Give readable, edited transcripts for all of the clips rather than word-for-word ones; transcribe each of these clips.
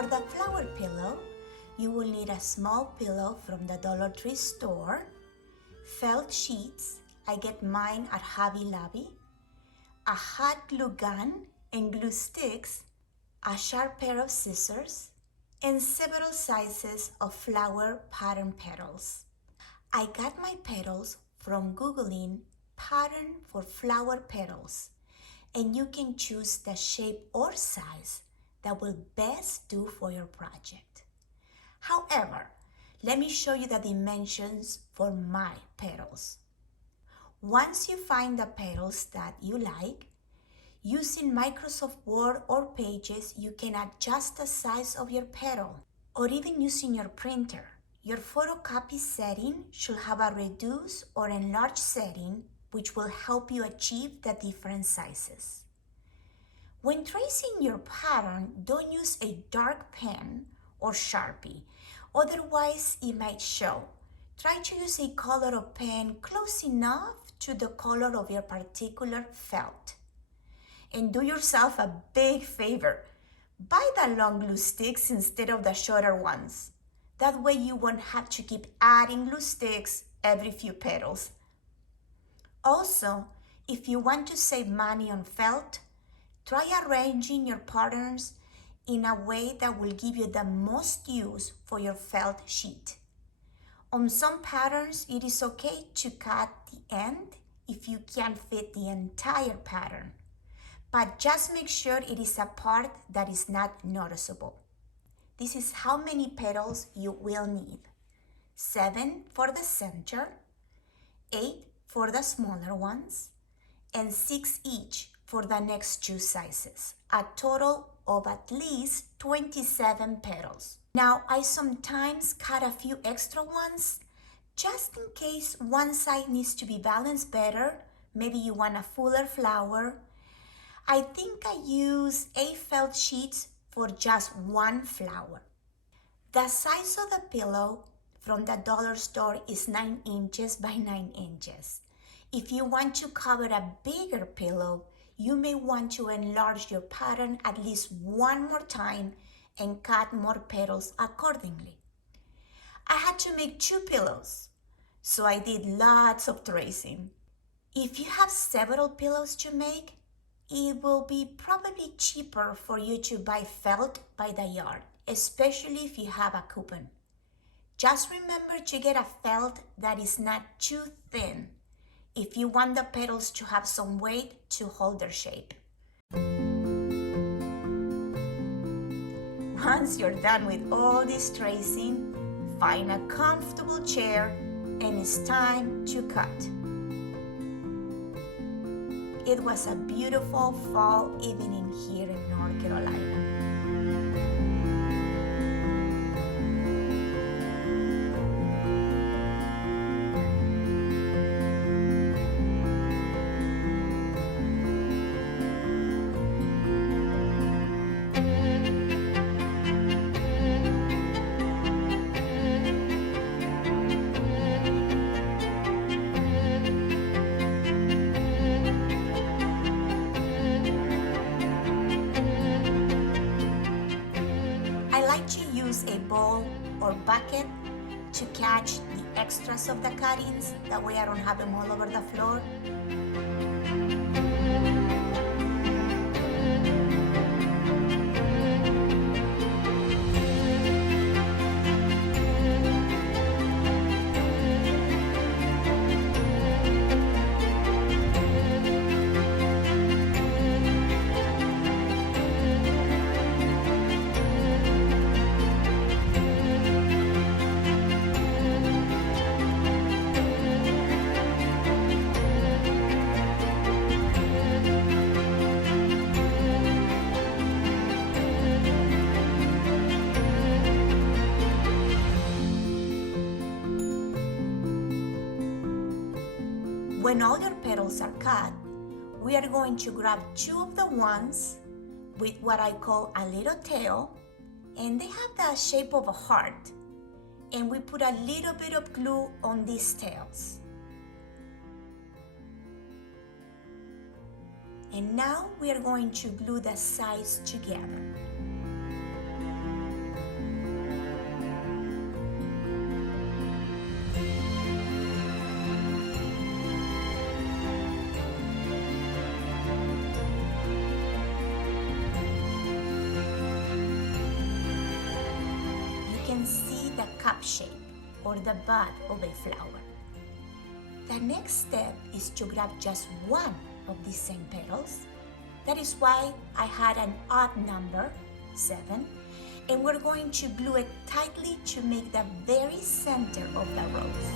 For the flower pillow, you will need a small pillow from the Dollar Tree store, felt sheets, I get mine at Hobby Lobby, a hot glue gun and glue sticks, a sharp pair of scissors, and several sizes of flower pattern petals. I got my petals from Googling pattern for flower petals, and you can choose the shape or size that will best do for your project. However, let me show you the dimensions for my petals. Once you find the petals that you like, using Microsoft Word or Pages, you can adjust the size of your petal, or even using your printer. Your photocopy setting should have a reduce or enlarge setting, which will help you achieve the different sizes. When tracing your pattern, don't use a dark pen or Sharpie, otherwise it might show. Try to use a color of pen close enough to the color of your particular felt. And do yourself a big favor. Buy the long glue sticks instead of the shorter ones. That way you won't have to keep adding glue sticks every few petals. Also, if you want to save money on felt, try arranging your patterns in a way that will give you the most use for your felt sheet. On some patterns, it is okay to cut the end if you can't fit the entire pattern, but just make sure it is a part that is not noticeable. This is how many petals you will need. 7 for the center, 8 for the smaller ones, and 6 each for the next 2 sizes, a total of at least 27 petals. Now, I sometimes cut a few extra ones just in case one side needs to be balanced better. Maybe you want a fuller flower. I think I use 8 felt sheets for just one flower. The size of the pillow from the dollar store is 9 inches by 9 inches. If you want to cover a bigger pillow, you may want to enlarge your pattern at least one more time and cut more petals accordingly. I had to make 2 pillows, so I did lots of tracing. If you have several pillows to make, it will be probably cheaper for you to buy felt by the yard, especially if you have a coupon. Just remember to get a felt that is not too thin if you want the petals to have some weight to hold their shape. Once you're done with all this tracing, find a comfortable chair and it's time to cut. It was a beautiful fall evening here in North Carolina. A bowl or bucket to catch the extras of the cuttings. That way I don't have them all over the floor. When all your petals are cut, we are going to grab 2 of the ones with what I call a little tail, and they have the shape of a heart, and we put a little bit of glue on these tails. And now we are going to glue the sides together. can see the cup shape or the bud of a flower. The next step is to grab just one of these same petals. That is why I had an odd number, 7, and we're going to glue it tightly to make the very center of the rose.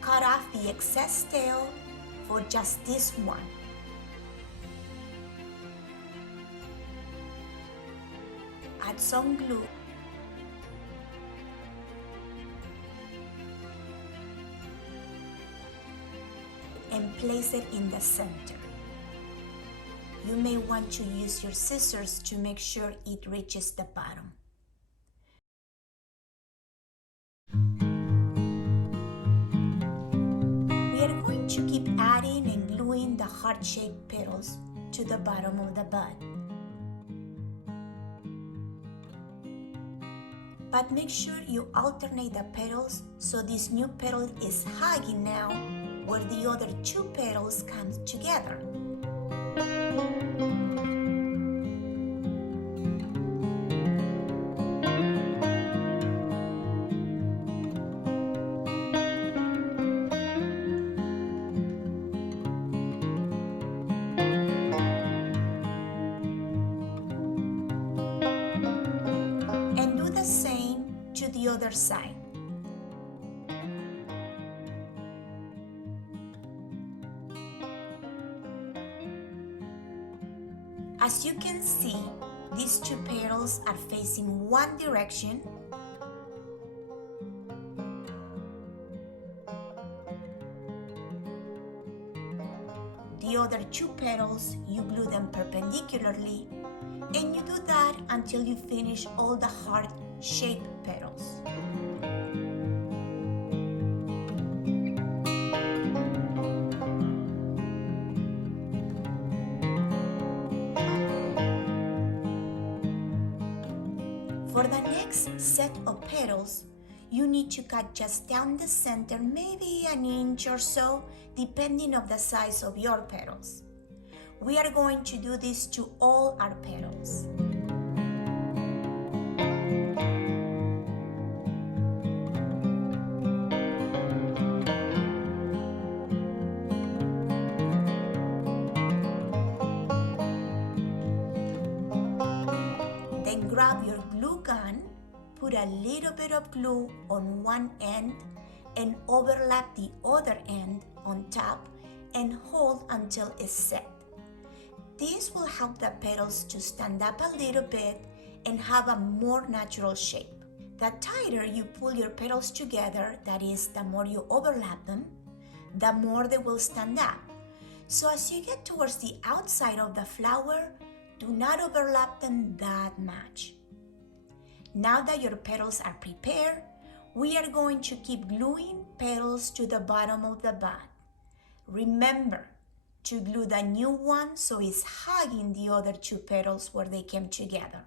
Cut off the excess tail for just this one. Add some glue and place it in the center. You may want to use your scissors to make sure it reaches the bottom. We are going to keep adding and gluing the heart-shaped petals to the bottom of the bud. But make sure you alternate the petals so this new petal is hugging now where the other two petals come together. And do the same to the other side. As you can see, these two petals are facing one direction. The other two petals, you glue them perpendicularly, and you do that until you finish all the heart-shaped petals. For the next set of petals, you need to cut just down the center, maybe an inch or so, depending on the size of your petals. We are going to do this to all our petals. Then grab your glue gun, put a little bit of glue on one end and overlap the other end on top and hold until it's set. This will help the petals to stand up a little bit and have a more natural shape. The tighter you pull your petals together, that is, the more you overlap them, the more they will stand up. So as you get towards the outside of the flower, do not overlap them that much. Now that your petals are prepared, we are going to keep gluing petals to the bottom of the bud. Remember to glue the new one so it's hugging the other two petals where they came together.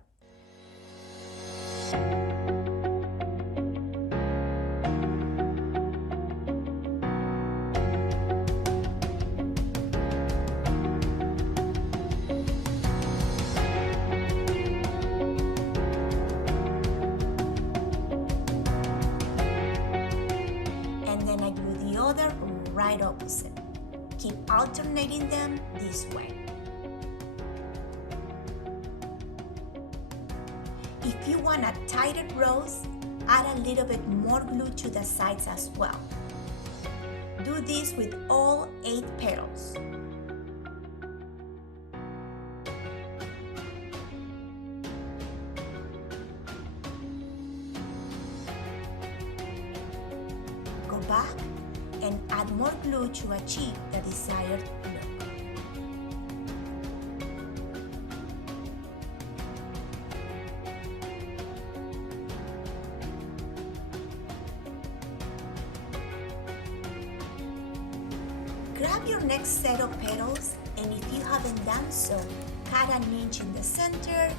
Right opposite. Keep alternating them this way. If you want a tighter rose, add a little bit more glue to the sides as well. Do this with all 8 petals. Go back and add more glue to achieve the desired look. Grab your next set of petals, and if you haven't done so, cut an inch in the center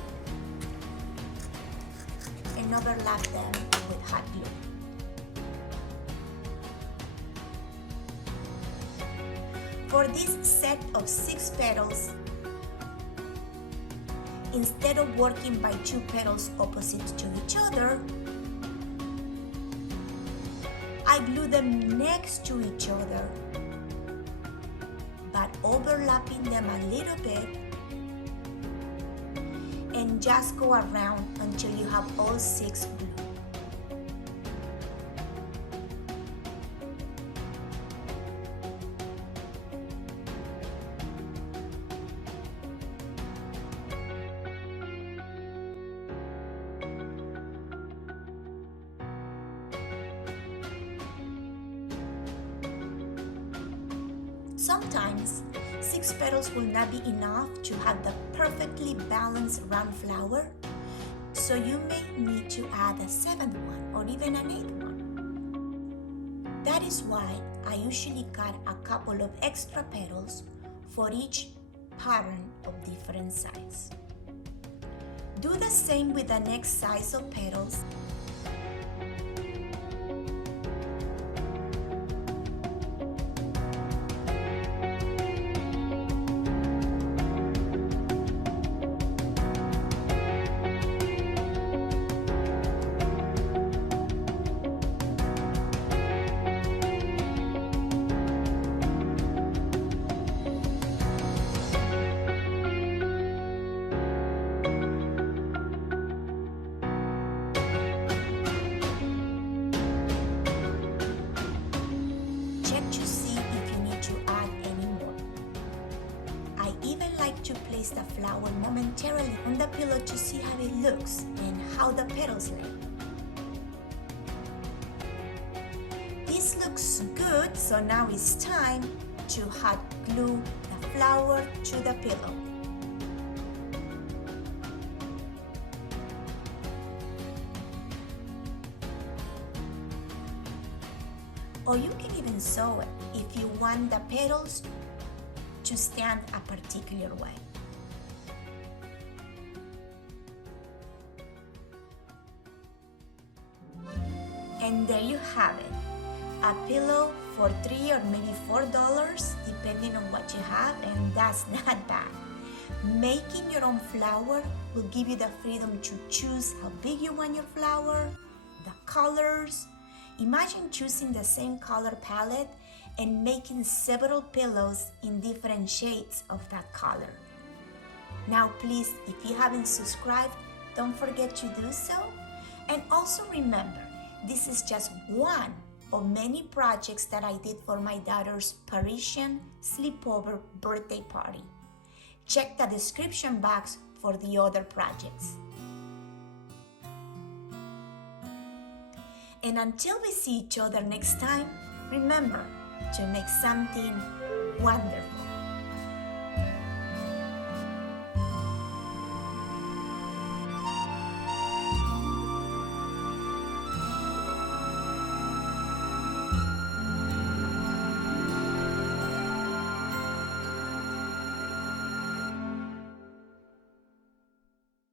and overlap them with hot glue. For this set of 6 petals, instead of working by 2 petals opposite to each other, I glue them next to each other, but overlapping them a little bit, and just go around until you have all 6 glued. Sometimes 6 petals will not be enough to have the perfectly balanced round flower, so you may need to add a 7th one or even an 8th one. That is why I usually cut a couple of extra petals for each pattern of different size. Do the same with the next size of petals. To place the flower momentarily on the pillow to see how it looks and how the petals lay. This looks good, so now it's time to hot glue the flower to the pillow. Or you can even sew it if you want the petals to stand a particular way. And there you have it, a pillow for $3 or maybe $4 depending on what you have, and that's not bad. Making your own flower will give you the freedom to choose how big you want your flower, the colors. Imagine choosing the same color palette and making several pillows in different shades of that color. Now please, if you haven't subscribed, don't forget to do so. And also remember, this is just one of many projects that I did for my daughter's Parisian sleepover birthday party. Check the description box for the other projects. And until we see each other next time, remember to make something wonderful.